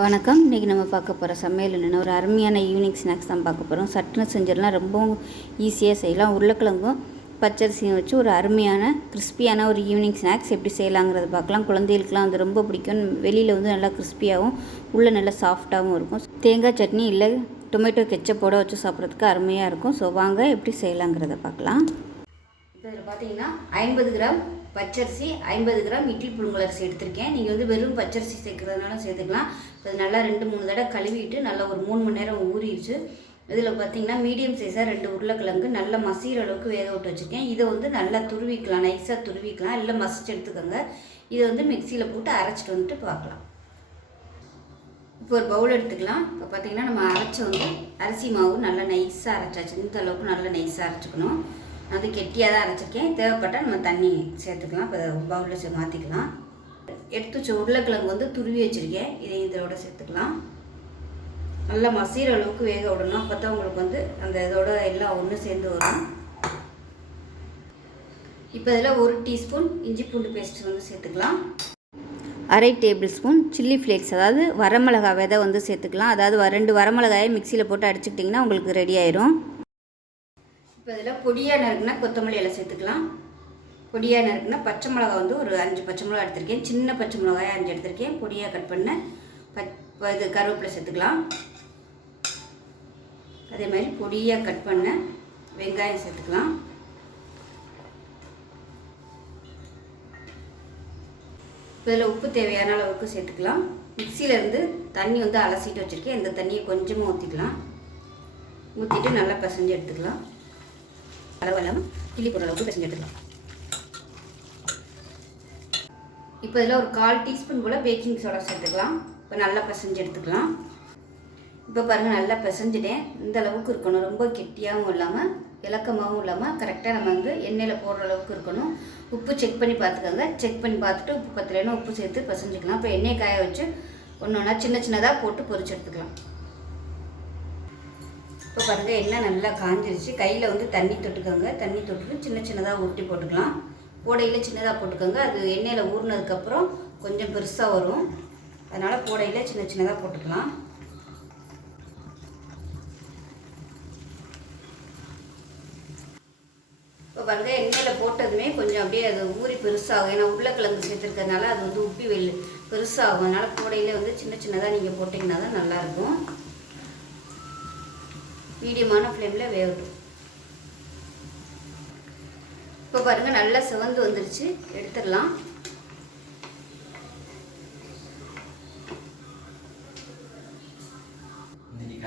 வணக்கம். இன்றைக்கி நம்ம பார்க்க போகிற சமையல் என்னென்னா ஒரு அருமையான ஈவினிங் ஸ்நாக்ஸ் தான் பார்க்க போகிறோம். சட்டுன்னு செஞ்சிடலாம், ரொம்பவும் ஈஸியாக செய்யலாம். உருளைக்கிழங்கும் பச்சரிசியும் வச்சு ஒரு அருமையான கிறிஸ்பியான ஒரு ஈவினிங் ஸ்நாக்ஸ் எப்படி செய்யலாங்கிறத பார்க்கலாம். குழந்தைகளுக்குலாம் வந்து ரொம்ப பிடிக்கும். வெளியில் வந்து நல்லா கிறிஸ்பியாகவும் உள்ளே நல்லா சாஃப்டாகவும் இருக்கும். தேங்காய் சட்னி இல்லை டொமேட்டோ கெச்சப்போட வச்சு சாப்பிட்றதுக்கு அருமையாக இருக்கும். ஸோ வாங்க எப்படி செய்யலாங்கிறத பார்க்கலாம். இப்போ இதில் பார்த்தீங்கன்னா 50 கிராம் பச்சரிசி, 50 கிராம் இட்லி புழுங்கல் அரிசி எடுத்திருக்கேன். நீங்கள் வந்து வெறும் பச்சரிசி சேர்க்குறதுனால சேர்த்துக்கலாம். இப்போ அது நல்லா 2-3 தடவை கழுவிட்டு நல்லா ஒரு 3 மணி நேரம் ஊறிடுச்சு. இதில் பார்த்தீங்கன்னா மீடியம் சைஸாக 2 உருளைக்கிழங்கு நல்லா மசிகிற அளவுக்கு வேக விட்டு வச்சுருக்கேன். இதை வந்து நல்லா துருவிக்கலாம், நைஸாக துருவிக்கலாம், இல்லை மசிச்சு எடுத்துக்கோங்க. இதை வந்து மிக்சியில் போட்டு அரைச்சிட்டு வந்துட்டு பார்க்கலாம். இப்போ ஒரு பவுல் எடுத்துக்கலாம். இப்போ பார்த்தீங்கன்னா நம்ம அரைச்ச வந்து அரிசி மாவு நல்லா நைஸாக அரைச்சாச்சு. இந்த அளவுக்கு நல்லா நைஸாக அரைச்சிக்கணும். அது கெட்டியாக தான் அரைச்சிருக்கேன். தேவைப்பட்டால் நம்ம தண்ணி சேர்த்துக்கலாம். இப்போ பவுலில் மாற்றிக்கலாம். எடுத்து வச்ச உருளைக்கிழங்கு வந்து துருவி வச்சுருக்கேன். இதை இதோட சேர்த்துக்கலாம். நல்லா மசிகிற அளவுக்கு வேக விடணும். அப்போ தான் உங்களுக்கு வந்து அந்த இதோட எல்லாம் ஒன்று சேர்ந்து வரும். இப்போ இதில் 1 டீஸ்பூன் இஞ்சி பூண்டு பேஸ்ட் வந்து சேர்த்துக்கலாம். 1/2 டேபிள் ஸ்பூன் சில்லி ஃப்ளேக்ஸ், அதாவது வரமிளகாய் விதை வந்து சேர்த்துக்கலாம். அதாவது 2 வரமிளகாயை மிக்சியில் போட்டு அடிச்சுக்கிட்டிங்கன்னா உங்களுக்கு ரெடி ஆயிரும். இப்போ இதில் பொடியாக நறுக்குனா கொத்தமல்லி இலை சேர்த்துக்கலாம். பொடியாக நறுக்குனா பச்சை மிளகா வந்து ஒரு 5 பச்சை மிளகா எடுத்திருக்கேன். சின்ன பச்சை மிளகாயை 5 எடுத்திருக்கேன். பொடியாக கட் பண்ண இது கருவேப்பிலை சேர்த்துக்கலாம். அதே மாதிரி பொடியாக கட் பண்ண வெங்காயம் சேர்த்துக்கலாம். இப்போ இதில் உப்பு தேவையான அளவுக்கு சேர்த்துக்கலாம். மிக்சியிலேருந்து தண்ணி வந்து அலசிட்டு வச்சுருக்கேன். இந்த தண்ணியை கொஞ்சமாக ஊற்றிக்கலாம். ஊற்றிட்டு நல்லா பிசைஞ்சு எடுத்துக்கலாம். அளவெல்லாம் கிள்ளி போடுற அளவுக்கு பிசைஞ்சு எடுத்துக்கலாம். இப்போ இதில் ஒரு 1/4 டீஸ்பூன் போல் பேக்கிங் சோடா சேர்த்துக்கலாம். இப்போ நல்லா பிசைஞ்சு எடுத்துக்கலாம். இப்போ பாருங்கள், நல்லா பிசைஞ்சிட்டேன். இந்த அளவுக்கு இருக்கணும். ரொம்ப கெட்டியாகவும் இல்லாமல் இலக்கமாகவும் இல்லாமல் கரெக்டாக நம்ம வந்து எண்ணெயில் போடுற அளவுக்கு இருக்கணும். உப்பு செக் பண்ணி பார்த்துக்கோங்க. செக் பண்ணி பார்த்துட்டு உப்பு பத்தலைன்னா உப்பு சேர்த்து பிசைஞ்சிக்கலாம். இப்போ எண்ணெய் காய வச்சு ஒன்றா சின்னதாக போட்டு பொரிச்சு எடுத்துக்கலாம். இப்போ பாருங்கள், எண்ணெய் நல்லா காஞ்சிருச்சு. கையில் வந்து தண்ணி தொட்டுக்கோங்க. தண்ணி தொட்டுட்டு சின்னதாக உருட்டி போட்டுக்கலாம். போடையில் சின்னதாக போட்டுக்கோங்க. அது எண்ணெயில் ஊறினதுக்கப்புறம் கொஞ்சம் பெருசாக வரும். அதனால் போடையில் சின்னதாக போட்டுக்கலாம். இப்போ பாருங்கள், எண்ணெயில் போட்டதுமே கொஞ்சம் அப்படியே அது ஊறி பெருசாகும். ஏன்னா உருளைக்கிழங்கு சேர்த்துருக்கிறதுனால அது வந்து உப்பி பெருசாகும். அதனால் போடையில் வந்து சின்னதாக நீங்கள் போட்டிங்கன்னா தான் நல்லாயிருக்கும். மீடியமான ஃப்ளேமில் வேகட்டும். இப்போ பாருங்கள், நல்லா சிவந்து வந்துருச்சு. எடுத்துடலாம்.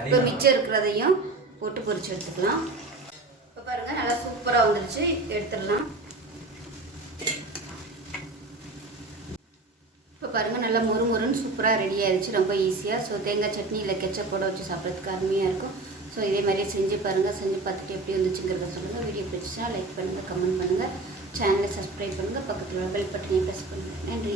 இப்போ மிச்சம் இருக்கிறதையும் போட்டு பொரிச்சு எடுத்துக்கலாம். இப்போ பாருங்கள், நல்லா சூப்பராக வந்துருச்சு. எடுத்துடலாம். இப்போ பாருங்கள், நல்லா மொறுன்னு சூப்பராக ரெடி ஆயிடுச்சு. ரொம்ப ஈஸியாக. ஸோ தேங்காய் சட்னி இல்லை கெச்சப்போட வச்சு சாப்பிட்றதுக்கு அருமையாக இருக்கும். ஸோ இதே மாதிரியே செஞ்சு பாருங்கள். செஞ்சு பார்த்துட்டு எப்படி வந்துச்சுங்கிறத சொல்லுங்கள். வீடியோ பிடிச்சிச்சுன்னா லைக் பண்ணுங்கள், கமெண்ட் பண்ணுங்கள், சேனலை சப்ஸ்கிரைப் பண்ணுங்கள், பக்கத்தில் உள்ள பெல் பட்டனையும் ப்ரெஸ் பண்ணுங்கள். நன்றி.